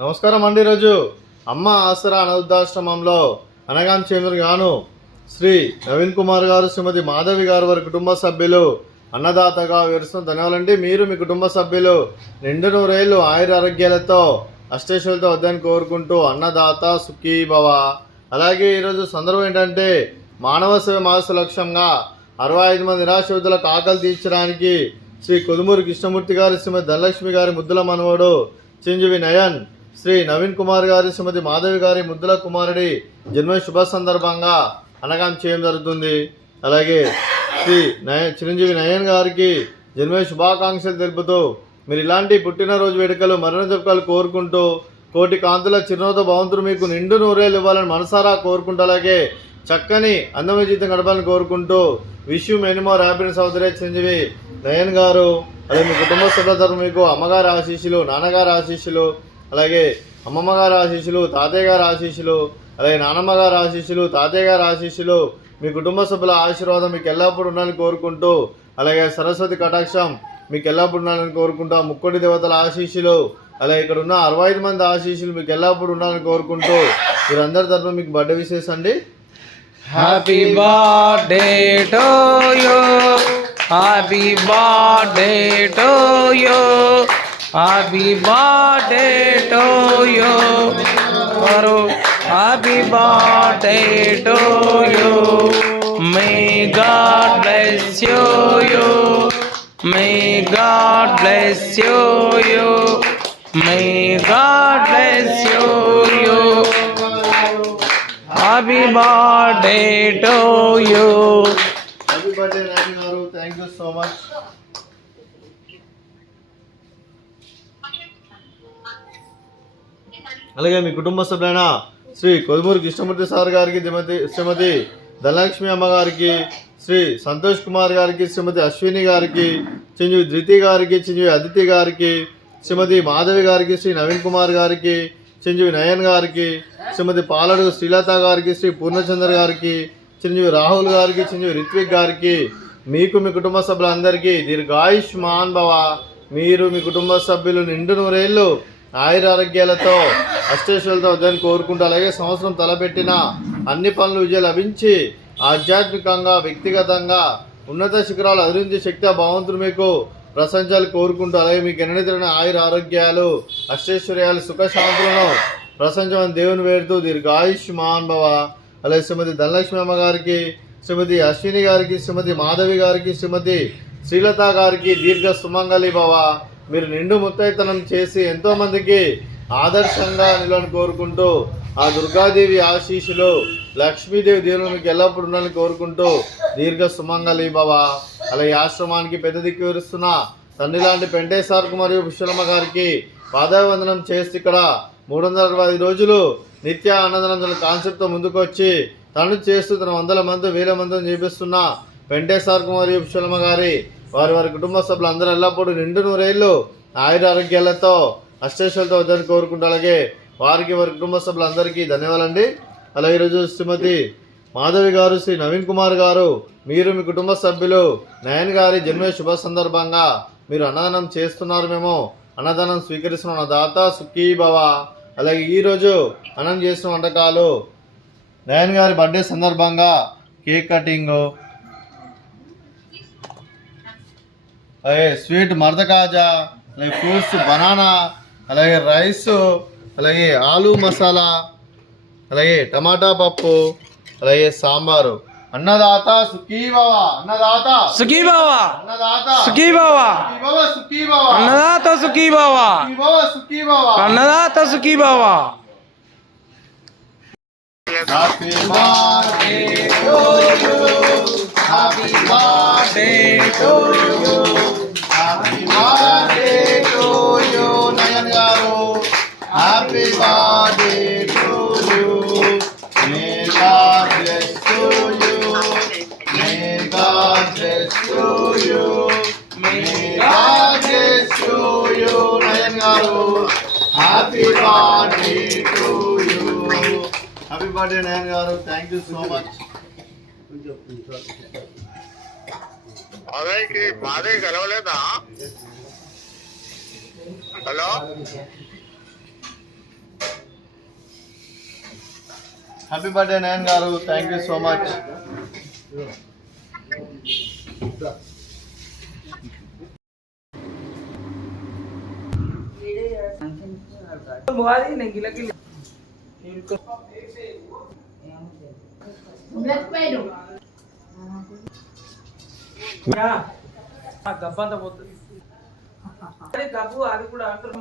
నమస్కారం అండి. ఈరోజు అమ్మ ఆసరా అనాథాశ్రమంలో అనగాం చేంద్ర గాను శ్రీ నవీన్ కుమార్ గారు, శ్రీమతి మాధవి గారు వారి కుటుంబ సభ్యులు అన్నదాతగా వివరిస్తున్న ధన్యవాదాలండి. మీరు మీ కుటుంబ సభ్యులు నిండు నూరేళ్ళు ఆయుర ఆరోగ్యాలతో అష్టేశ్వరులతో వద్దని కోరుకుంటూ అన్నదాత సుఖీ భవ. అలాగే ఈరోజు సందర్భం ఏంటంటే మానవ సేవ మాస లక్ష్యంగా 65 మంది నిరాశ్రితులకు ఆకలి తీర్చడానికి శ్రీ కొదుమూరి కృష్ణమూర్తి గారి, శ్రీమతి ధనలక్ష్మి గారి ముద్దుల మనవడు చిరంజీవి నయన్, శ్రీ నవీన్ కుమార్ గారి, శ్రీమతి మాధవి గారి ముద్దుల కుమారుడి జన్మ శుభ సందర్భంగా అనగాం చేయడం జరుగుతుంది. అలాగే శ్రీ చిరంజీవి నయన్ గారికి జన్మ శుభాకాంక్షలు తెలుపుతూ మీరు ఇలాంటి పుట్టినరోజు వేడుకలు మరణ జరుపుకలు కోరుకుంటూ కోటి కాంతుల చిరునవ్వుతో భగవంతుడు మీకు నిండు నూరేళ్ళు ఇవ్వాలని మనసారా కోరుకుంటూ, అలాగే చక్కని అందమైన జీవితం గడపాలని కోరుకుంటూ wish you many more happiness అవుతారే చిరంజీవి నయన్ గారు. అలాగే మీ కుటుంబ సభ్యుల తరఫున మీకు అమ్మగారి ఆశీస్సులు, నాన్నగారి ఆశీస్సులు, అలాగే అమ్మమ్మ గారి ఆశీస్సులు, తాతయ్య గారి ఆశీస్సులు, అలాగే నానమ్మ గారి ఆశీస్సులు, తాతయ్య గారి ఆశీస్సులు, మీ కుటుంబ సభ్యుల ఆశీర్వాదం మీకు ఎల్లప్పుడూ ఉండాలని కోరుకుంటూ, అలాగే సరస్వతి కటాక్షం మీకు ఎల్లప్పుడూ ఉండాలని కోరుకుంటూ, ముక్కోటి దేవతల ఆశీస్సులు, అలాగే ఇక్కడ ఉన్న 65 మంది ఆశీస్సులు మీకు ఎల్లప్పుడూ ఉండాలని కోరుకుంటూ మీరందరి తరఫున మీకు బర్త్డే విషెస్ అండి. Happy birthday to you, happy birthday to you, happy birthday to you, happy birthday to you. May God bless you, May God bless you, May God bless you. Happy birthday to you. Happy birthday Nani గారు, thank you so much. అలాగే మీ కుటుంబ సభ్యులైన Shri కొదుమూరి Krishnamurthy sir గారికి, శ్రీమతి ధనలక్ష్మి అమ్మ గారికి, శ్రీ సంతోష్ కుమార్ గారికి, శ్రీమతి అశ్విని గారికి, చిరంజీవి ధృతి గారికి, చిరంజీవి అదితి గారికి, శ్రీమతి మాధవి గారికి, శ్రీ నవీన్ కుమార్ గారికి, చిరంజీవి నయన్ గారికి, శ్రీమతి పాలడు శ్రీలత గారికి, శ్రీ పూర్ణచంద్ర గారికి, చిరంజీవి రాహుల్ గారికి, చిరంజీవి రిత్విక్ గారికి, మీకు మీ కుటుంబ సభ్యులందరికీ దీర్ఘాయుష్మాన్ భవ. మీరు మీ కుటుంబ సభ్యులు నిండు నూరేళ్ళు ఆయుర ఆరోగ్యాలతో అష్టేశ్వరులతో వద్దని కోరుకుంటూ, అలాగే సంవత్సరం తలపెట్టిన అన్ని పనులు విజయం లభించి ఆధ్యాత్మికంగా వ్యక్తిగతంగా ఉన్నత శిఖరాలు అధిరించే శక్తి ఆ భగవంతుడు మీకు ప్రశంసలు కోరుకుంటూ, అలాగే మీకు ఎన్నడెదిరిన ఆయుర ఆరోగ్యాలు అష్టైశ్వర్యాలు సుఖశాంతులను ప్రశంసమని దేవుని వేడుతూ దీర్ఘాయుష్మాన్ భవ. అలాగే శ్రీమతి ధనలక్ష్మి అమ్మ గారికి, శ్రీమతి అశ్విని గారికి, శ్రీమతి మాధవి గారికి, శ్రీమతి శ్రీలత గారికి దీర్ఘ సుమంగళి భవ. మీరు నిండు ముత్తైతనం చేసి ఎంతోమందికి ఆదర్శంగా నిలని కోరుకుంటూ, ఆ దుర్గాదేవి ఆశీస్సులు, లక్ష్మీదేవి దేవుని మీకు ఎల్లప్పుడూ ఉండాలని కోరుకుంటూ దీర్ఘ సుమంగళి భవ. అలాగే ఆశ్రమానికి పెద్ద దిక్కు విరుస్తున్న తండ్రి లాంటి పెంటేశ్వర్కు మరియు పుష్పలమ్మ గారికి పాదాభివందనం చేస్తూ ఇక్కడ 365 రోజులు నిత్య అన్నదానం కాన్సెప్ట్తో ముందుకు వచ్చి తను చేస్తూ తన 100 మంది 1000 మందిని చేపిస్తున్న పెంటేశ్వర్కు మరియు పుష్పలమ్మ గారి వారి కుటుంబ సభ్యులు అందరూ ఎల్లప్పుడూ నిండు నూరేళ్ళు ఆయుర ఆరోగ్యాలతో అష్టేశ్వరులతో వద్దని కోరుకుంటూ, అలాగే వారి కుటుంబ సభ్యులందరికీ ధన్యవాదాలండి. అలాగే ఈరోజు శ్రీమతి మాధవి గారు, శ్రీ నవీన్ కుమార్ గారు, మీరు మీ కుటుంబ సభ్యులు నయన్ గారి జన్మ శుభ సందర్భంగా మీరు అన్నదానం చేస్తున్నారు. మేము అన్నదానం స్వీకరిస్తున్న దాత సుఖీ భవ. అలాగే ఈరోజు అన్నం చేసిన వంటకాలు నయన్ గారి బర్త్డే సందర్భంగా కేక్ కటింగ్, అలాగే స్వీట్ మర్ద కాజా, అలాగే ఫ్రూట్స్ బనానా, అలాగే రైస్, అలాగే ఆలు మసాలా, అలాగే టమాటా పప్పు, అలాగే సాంబారు. అన్నదాత సుఖీ భవ, అన్నదాత సుఖీ భవ, అన్నదాత సుఖీ భవ, సుఖీ భవ, అన్నదాత సుఖీ భవ, సుఖీ భవ, అన్నదాత సుఖీ భవ. Happy birthday to you, happy birthday to you, happy birthday to you Nayan గారు, happy birthday to you. May God bless you, may God bless you, may God bless you Nayan గారు, happy birthday to you. Happy birthday Nayan గారు, thank you so much. అదేకి మాదే గెలవలేదా? Hello happy birthday Nayan గారు, thank you so much. గబ్బంతా పోతుంది గబ్బు అది కూడా అంటారు